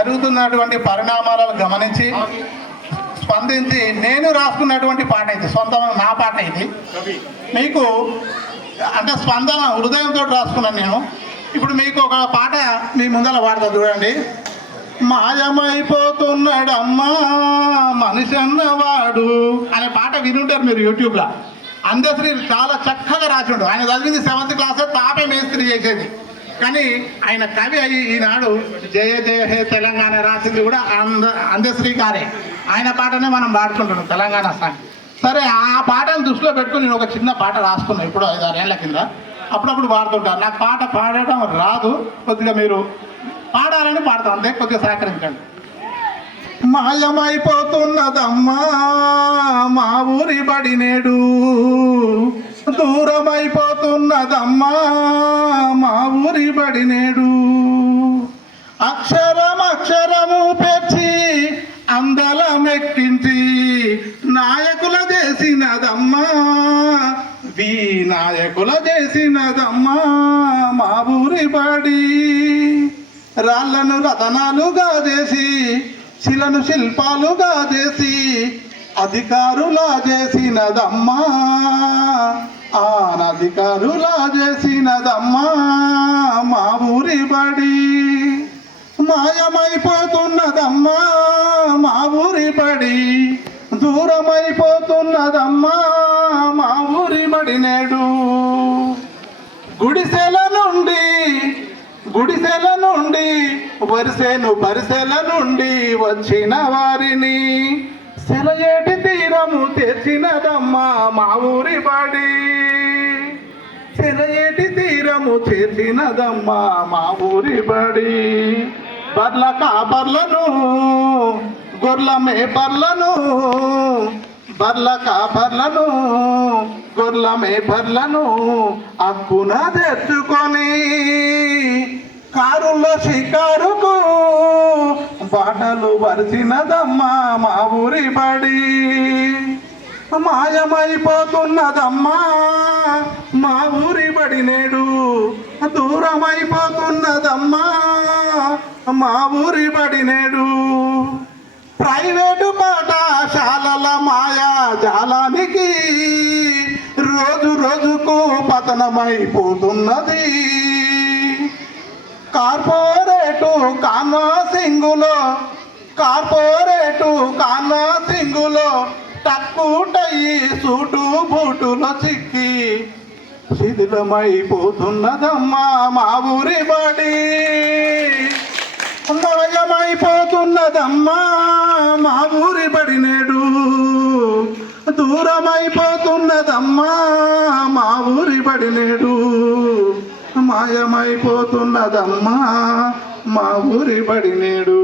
జరుగుతున్నటువంటి పరిణామాలను గమనించి స్పందించి నేను రాసుకున్నటువంటి పాట ఇది, సొంతమైన నా పాట ఇది. మీకు అంటే స్పందన హృదయంతో రాసుకున్నాను నేను. ఇప్పుడు మీకు ఒక పాట మీ ముందర పాడతా చూడండి. మాయమైపోతున్నాడమ్మా మనిషి అన్నవాడు అనే పాట వినుంటారు మీరు యూట్యూబ్లో. అందశ్రీ చాలా చక్కగా రాసిండు. ఆయన చదివింది 7th క్లాస్, తాపే మేస్త్రి చేసేది. కానీ ఆయన కవి అయ్యి ఈనాడు జయ జయ హే తెలంగాణ రాసింది కూడా అందశ్రీ గారే. ఆయన పాటనే మనం పాడుకుంటున్నాం తెలంగాణ సాంగ్. సరే, ఆ పాటను దృష్టిలో పెట్టుకుని నేను ఒక చిన్న పాట రాసుకున్నాను ఇప్పుడు 5-6 ఏళ్ల కింద. అప్పుడప్పుడు పాడుతుంటాను. నాకు పాట పాడటం రాదు, కొద్దిగా మీరు పాడాలని పాడతాం అంతే, కొద్దిగా సహకరించండి. మాయమైపోతున్నదమ్మా మా ఊరి బడి నేడు, దూరమైపోతున్నదమ్మా మా ఊరి బడి నేడు. అక్షరము పెంచి అందలమెక్కించి నాయకుల చేసినదమ్మా, నాయకుల చేసినదమ్మా మా ఊరి బడి. రాళ్లను రతనాలుగా చేసి శిలను శిల్పాలుగా చేసి అధికారులా చేసినదమ్మా, అనధికారులా చేసినదమ్మా మా ఊరి బడి. మాయమైపోతున్నదమ్మా మా ఊరి బడి, దూరమైపోతున్నదమ్మా మా ఊరి బడి నేడు. గుడిసెల నుండి పరిసెల నుండి వచ్చిన వారిని సెలయేటి తీరము తెచ్చినదమ్మా మా ఊరి బడి. సెలయేటి తీరము చేర్చినదమ్మా మా ఊరి బడి. బర్ల కాపర్లను గొర్ల మేపర్లను, బర్ల కాపర్లను గొర్ల మేపర్లను అక్కున తెచ్చుకొని కారుల్లో షికారుకు బాటలు వరిచినదమ్మా మా ఊరి బడి. మాయమైపోతున్నదమ్మా మా ఊరి బడి నేడు, దూరమైపోతున్నదమ్మా మా ఊరి బడి నేడు. ప్రైవేటు పాఠశాలల మాయా జాలానికి రోజు రోజుకు పతనమైపోతున్నది. కార్పొరేటు కాన్వాసింగులో తక్కువటయి సూటు బూటులో చిక్కి శిథిలమైపోతున్నదమ్మా మా ఊరి బడి. మాయమైపోతున్నదమ్మా మా ఊరి బడి నేడు, దూరమైపోతున్నదమ్మా మా ఊరి బడి నేడు. మాయమైపోతున్నదమ్మా మా ఊరి బడి నేడు.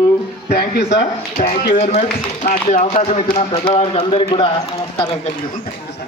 Thank you sir, thank you very much. నాకు అవకాశం ఇచ్చిన పెద్దవారికి అందరికీ కూడా నమస్కారం తెలియజేస్తున్నాను. Thank you sir.